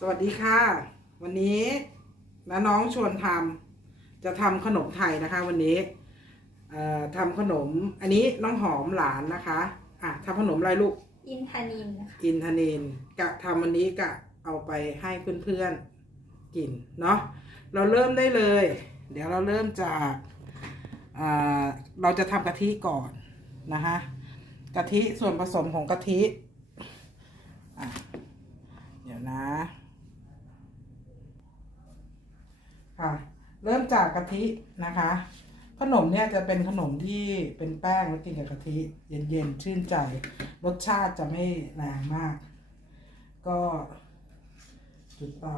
สวัสดีค่ะ วันนี้น้าน้องชวนทำจะทำขนมไทยนะคะ วันนี้เอ่อทำขนม อันนี้น้องหอมหลานนะคะอะทำขนมอะไรลูก อินทานินนะคะอินทนินกะทำวันนี้กะเอาไปให้เพื่อนๆกินเนาะเราเริ่มได้เลย เดี๋ยวเราเริ่มจากอ่าเราจะทำกะทิก่อนนะคะกะทิส่วนผสมของกะทิ อะ เดี๋ยวนะ ค่ะ เริ่มจากกะทินะคะ ขนมเนี่ยจะเป็นขนมที่เป็นแป้งแล้วกินกับกะทิ เย็นๆชื่นใจ รสชาติจะไม่แรงมาก ก็จุดเตา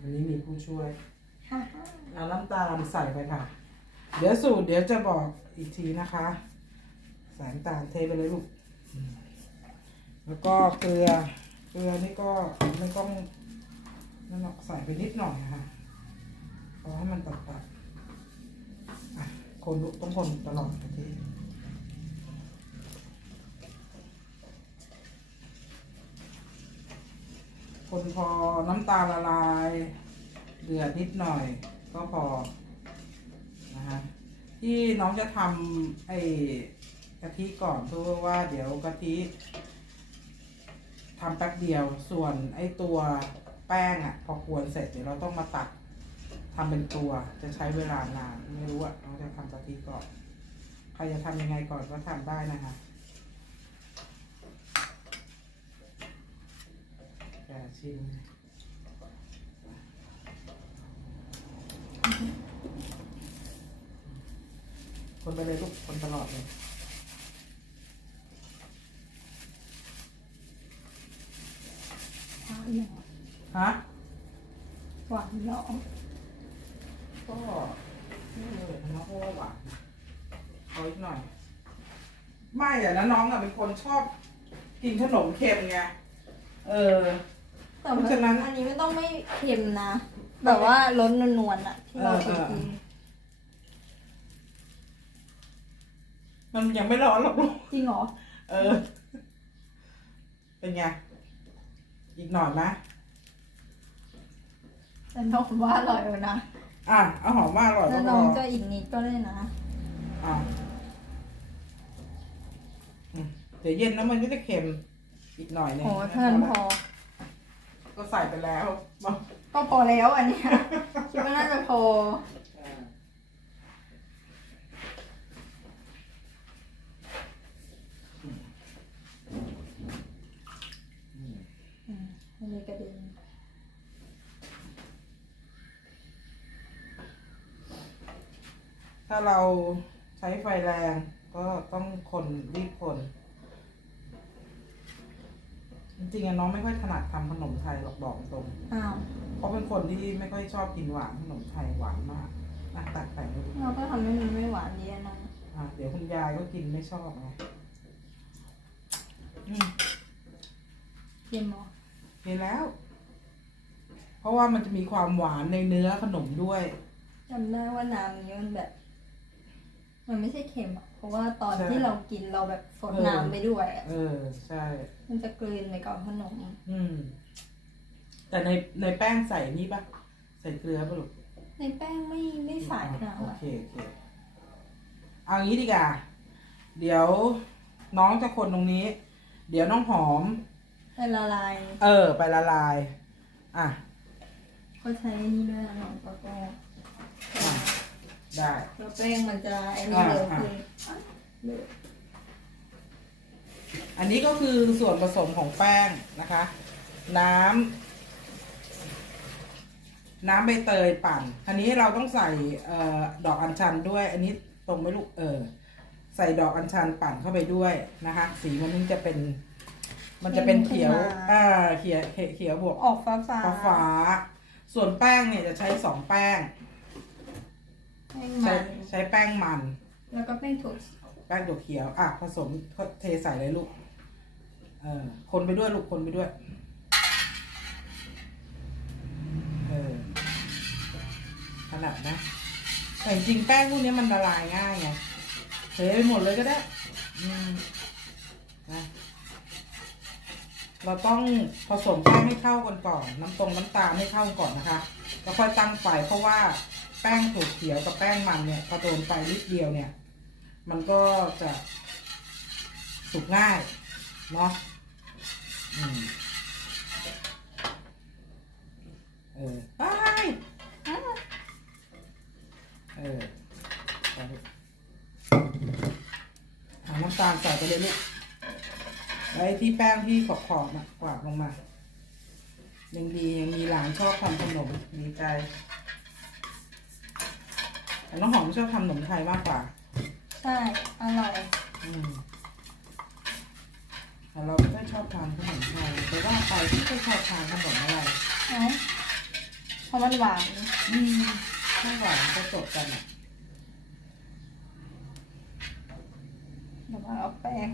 วันนี้มีผู้ช่วยเอาน้ำตาลใส่ไปค่ะ เดี๋ยวสูตรเดี๋ยวจะบอกอีกทีนะคะใส่น้ำตาลเทไปเลยลูก แล้วก็เกลือ เกลือนี่ก็ไม่ต้อง นั่นหรอกใส่ไปนิดหน่อยนะคะพอให้มันตัดตัดๆคนลูกต้องคนตลอดกะทิคนพอน้ำตาลละลายเดือดนิดหน่อย ก็พอนะฮะที่น้องจะทำไอ้กะทิก่อนเพราะว่าเดี๋ยวกะทิทำแป๊บเดียวส่วนไอ้ตัว แป้งอะ่ะ พอกวนเสร็จเดี๋ยวเราต้องมาตัดทำเป็นตัวจะใช้เวลานานไม่รู้อะ่ะน้องจะทำกะทิก่อนใครจะทำยังไงก่อนก็ทำได้นะคะแกชิมคนไปเลยลูกคนตลอดเลยหวานเหรอ ฮะหวานเหรอก็ไม่เลยนะเพราะว่าหวานเอาอีกหน่อย ไม่อะนะน้องอะเป็นคนชอบกินขนมเค็มไง เออ แต่เพราะฉะนั้น อันนี้ไม่ต้องไม่เค็มนะ แบบว่าล้นนวลๆอะที่เราเคยกินมันยังไม่ร้อนหรอกลูก จริงเหรอ เออ เป็นไง อีกหน่อยไหม แต่น้องว่าอร่อยเลยนะอะเอาหอมมากอร่อยถ้าก็พน้อองจะอีกนิดก็ได้นะ อะอืมเดี๋ยวเย็นแล้วมันก็จะเค็มอีกหน่อยหนึงโอ้เท่านั้นพอ ก็ใส่ไปแล้วมาก็พอแล้วอันเนี้ยคิดว่าน่าจะพออืมอันนี้กระเด็น ถ้าเราใช้ไฟแรงก็ต้องคนรีบคน จริงๆอะน้องไม่ค่อยถนัดทำขนมไทยหรอกบอกตรง อ้าวเพราะเป็นคนที่ไม่ค่อยชอบกินหวานขนมไทยหวานมากอะตักใส่ไปดูเราก็ทำให้มันไม่หวานดีอะน้องอะเดี๋ยวคุณยายก็กินไม่ชอบไงอืม เค็มเหรอเห็นแล้ว เพราะว่ามันจะมีความหวานในเนื้อขนมด้วย จำได้ว่าน้ำนี้มันแบบ มันไม่ใช่เค็มอะเพราะว่าตอนใช่ ที่เรากินเราแบบสดเออน้ำไปด้วยอะเออใช่ มันจะกลืนไปกับขนม อืม แต่ในในแป้งใส่นี่ปะใส่เกลือปะลูกในแป้งไม่ไม่ใส่นะโอเคโอเคเอางี้ดีกว่า เดี๋ยวน้องจะคนตรงนี้ เดี๋ยวน้องหอม แต่ละลายเออ ไปละลาย อะเขาใช้นี่ด้วยนะน้องก็ก็อะ ได้แล้วแป้งมันจะไอ้นี่เร็วอ่าขึ้นเร็วอันนี้ก็คือส่วนผสมของแป้งนะคะ น้ำน้ำใบเตยปั่น อันนี้เราต้องใส่เอ่อดอกอัญชันด้วย อันนี้ตรงไหม่ลูกเออใส่ดอกอัญชันปั่นเข้าไปด้วยนะคะ สีมันถึงจะเป็น มันจะเป็นเขียวอ่าเขียวเขียวเขียวบวกออกฟ้าฟ้าฟ้าฟ้า ส่วนแป้งเนี่ยจะใช้สองแป้ง แป้งใช้มันใช้แป้งมัน แล้วก็แป้งถั่วแป้งตัวเขียว อะ ผสมเทใส่เลยลูก เออ คนไปด้วยลูก คนไปด้วย เออขนาดนะ แต่จริงๆแป้งพวกนี้มันละลายง่ายไงเทไปหมดเลยก็ได้ อืมนะเทเราต้องผสมแป้งให้เข้ากันก่อน น้ำตรงน้ำตาลให้เข้ากันก่อนนะคะ แล้วค่อยตั้งไฟเพราะว่า แป้งถั่วเขียวกับแป้งมันเนี่ยพอโดนไฟนิดเดียวเนี่ย มันก็จะสุกง่ายเนาะเออไปเออเอาลูกเอาน้ำตาลใส่ไปเลยลูกไอ้ที่แป้งที่ขอบๆนะกวาดลงมายังดียังมีหลานชอบทำขนมดีใจ แต่น้องหอมชอบทำขนมไทยมากกว่า ใช่ อร่อย อืมแต่เราไม่ค่อยชอบทานขนมไทยแต่ว่าไปที่ไม่ชอบทานขนมอะไรเอ้าเพราะมันหวานอืมไม่หวานก็จบกันอะเดี๋ยวมาเอาแป้ง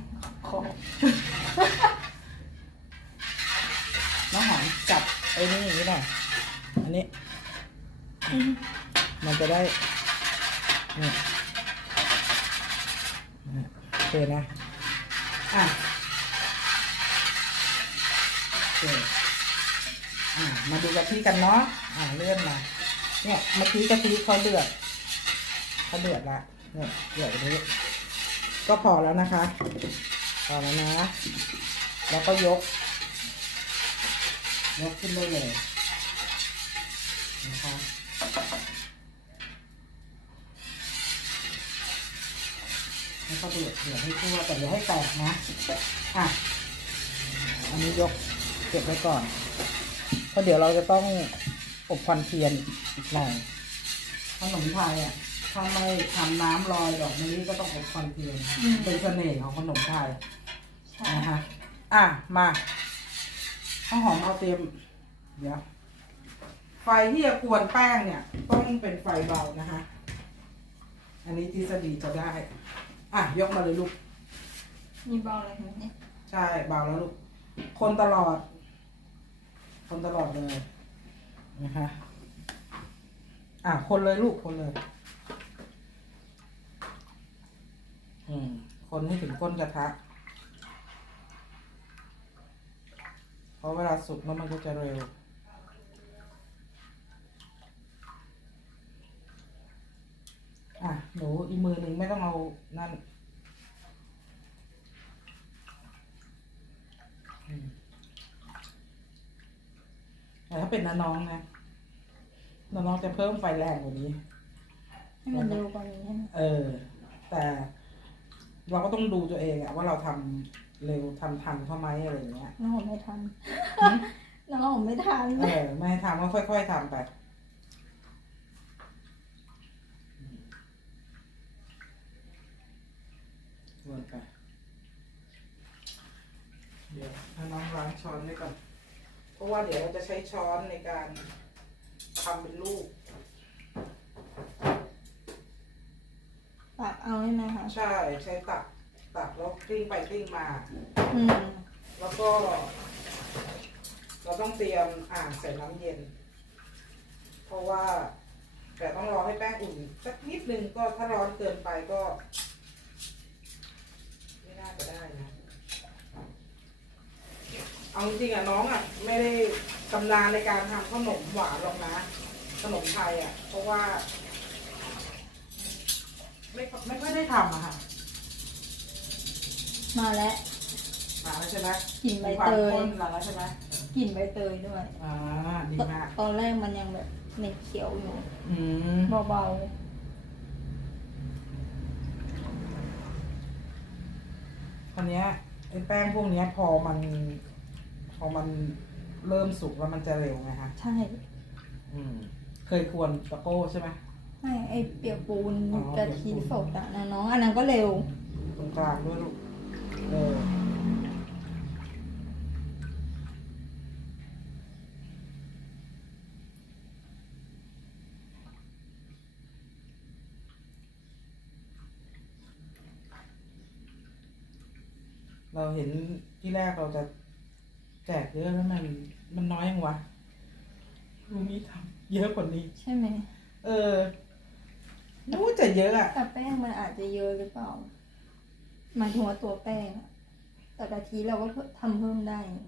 ขอบน้องหอมจับไอ้นี่อย่างนี้หน่อยอันนี้ มันจะได้เนี่ยเนี่ยโอเคนะ อะโอเคอะมาดูกะทิกันเนาะ อะเลื่อนมา เนี่ยเมื่อกี้กะทิเขาเดือดเขาเดือดละเนี่ยเดือดอย่างนี้ ก็พอแล้วนะคะ พอแล้วนะ แล้วก็ยก ยกขึ้นได้เลยนะคะ ก็เดือดเดือดให้ทั่วแต่อย่าให้แตกนะอะอันนี้ยกเก็บไว้ก่อนเพราะเดี๋ยวเราจะต้องอบควันเทียนอีกหน่อยขนมไทยอะถ้าไม่ทำน้ำลอยดอกมะลิก็ต้องอบควันเทียนเป็นเสน่ห์ของขนมไทยใช่นะคะอะมาข้าวหอมเอาเตรียมเดี๋ยวไฟที่จะกวนแป้งเนี่ย ต้องเป็นไฟเบานะคะ อันนี้ทฤษฎีจะได้ อะ ยกมาเลยลูก มีเบาอะไรไหมเนี่ยใช่เบาแล้วลูก คนตลอด คนตลอดเลยนะคะอะ คนเลยลูก คนเลย อืม คนให้ถึงก้นกระทะ เพราะเวลาสุกแล้วมันก็จะเร็ว อะ หนูอีกมือหนึ่งไม่ต้องเอานั่นอืมแต่ถ้าเป็นน้าน้องนะน้าน้องจะเพิ่มไฟแรงกว่านี้ ให้มันเร็วกว่านี้ใช่ไหมเออ แต่เราก็ต้องดูตัวเองอะว่าเราทำเร็วทำทันเขาไหมอะไรอย่างเงี้ย น้องผมไม่ทันหืมน้องผมไม่ทัน เออ ไม่ให้ทำก็ค่อย ๆทำไป วนไป เดี๋ยวให้น้องล้างช้อนไว้ก่อน เพราะว่าเดี๋ยวเราจะใช้ช้อนในการทำเป็นลูก ตักเอาใช่ไหมคะใช่ ใช้ตัก ตักแล้วกลิ้งไปกลิ้งมา อืมแล้วก็ เราต้องเตรียมอ่างใส่น้ำเย็น เพราะว่า แต่ต้องรอให้แป้งอุ่นสักนิดนึงก็ถ้าร้อนเกินไปก็ ไม่น่าจะได้นะ เอาจริงๆอะน้องอะไม่ได้ตำนานในการทำขนมหวานหรอกนะ ขนมไทยอะ เพราะว่า ไม่ไม่ค่อยได้ทำอะค่ะมาแล้วมาแล้วใช่ไหมกลิ่นใบมีควาเตมยข้นมาแล้วใช่ไหมกลิ่นใบเตยด้วย อ่าดีมากตอนแรกมันยังแบบเหม็นเขียวอยู่อืม เบา คราวเนี้ยไอ้แป้งพวกเนี้ยพอมัน พอมันเริ่มสุกแล้วมันจะเร็วไงฮะๆใช่ อืม เคยควรตะโก้ใช่ไหม ไม่ไอเปียกปูนอ๋อ กะทิสดอะนะน้อง อันนั้นก็เร็ว ตรงกลางด้วยลูกเออ เราเห็นที่แรกเราจะแจกเยอะแล้วมันมันน้อยยังวะลุงนี้ทำเยอะกว่านี้ ใช่ไหมเออนึกว่าจะเยอะอะแต่แป้งมันอาจจะเยอะหรือเปล่าหมายถึงว่าตัวแป้งอะแต่กะทิเราก็ทำเพิ่มได้นี่